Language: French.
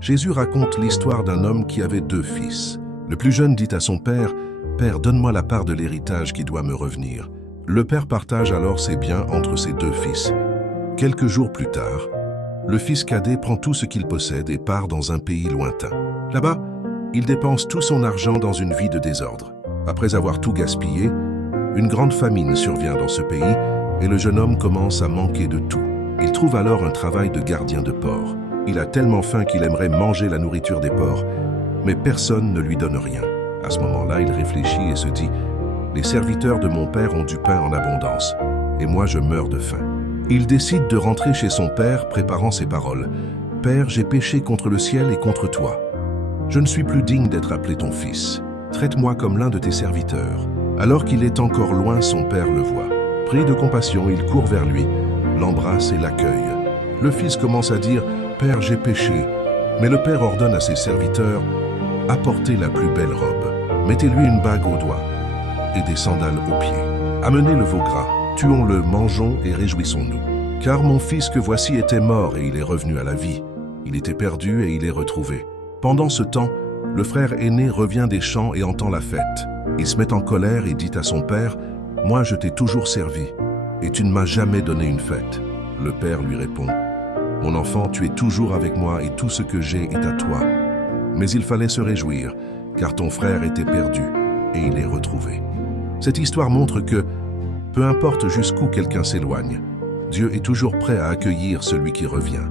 Jésus raconte l'histoire d'un homme qui avait 2 fils. Le plus jeune dit à son père, « Père, donne-moi la part de l'héritage qui doit me revenir. » Le père partage alors ses biens entre ses 2 fils. Quelques jours plus tard, le fils cadet prend tout ce qu'il possède et part dans un pays lointain. Là-bas, il dépense tout son argent dans une vie de désordre. Après avoir tout gaspillé, une grande famine survient dans ce pays et le jeune homme commence à manquer de tout. Il trouve alors un travail de gardien de porc. Il a tellement faim qu'il aimerait manger la nourriture des porcs, mais personne ne lui donne rien. À ce moment-là, il réfléchit et se dit « Les serviteurs de mon père ont du pain en abondance, et moi je meurs de faim. » Il décide de rentrer chez son père, préparant ces paroles. « Père, j'ai péché contre le ciel et contre toi. Je ne suis plus digne d'être appelé ton fils. Traite-moi comme l'un de tes serviteurs. » Alors qu'il est encore loin, son père le voit. Pris de compassion, il court vers lui, l'embrasse et l'accueille. Le fils commence à dire « Père, j'ai péché. » Mais le père ordonne à ses serviteurs « Apportez la plus belle robe. Mettez-lui une bague au doigt et des sandales aux pieds. Amenez le veau gras. Tuons-le, mangeons et réjouissons-nous. Car mon fils que voici était mort et il est revenu à la vie. Il était perdu et il est retrouvé. » Pendant ce temps, le frère aîné revient des champs et entend la fête. Il se met en colère et dit à son père « Moi, je t'ai toujours servi, et tu ne m'as jamais donné une fête. » Le père lui répond « Mon enfant, tu es toujours avec moi et tout ce que j'ai est à toi. » Mais il fallait se réjouir, car ton frère était perdu et il est retrouvé. Cette histoire montre que, peu importe jusqu'où quelqu'un s'éloigne, Dieu est toujours prêt à accueillir celui qui revient.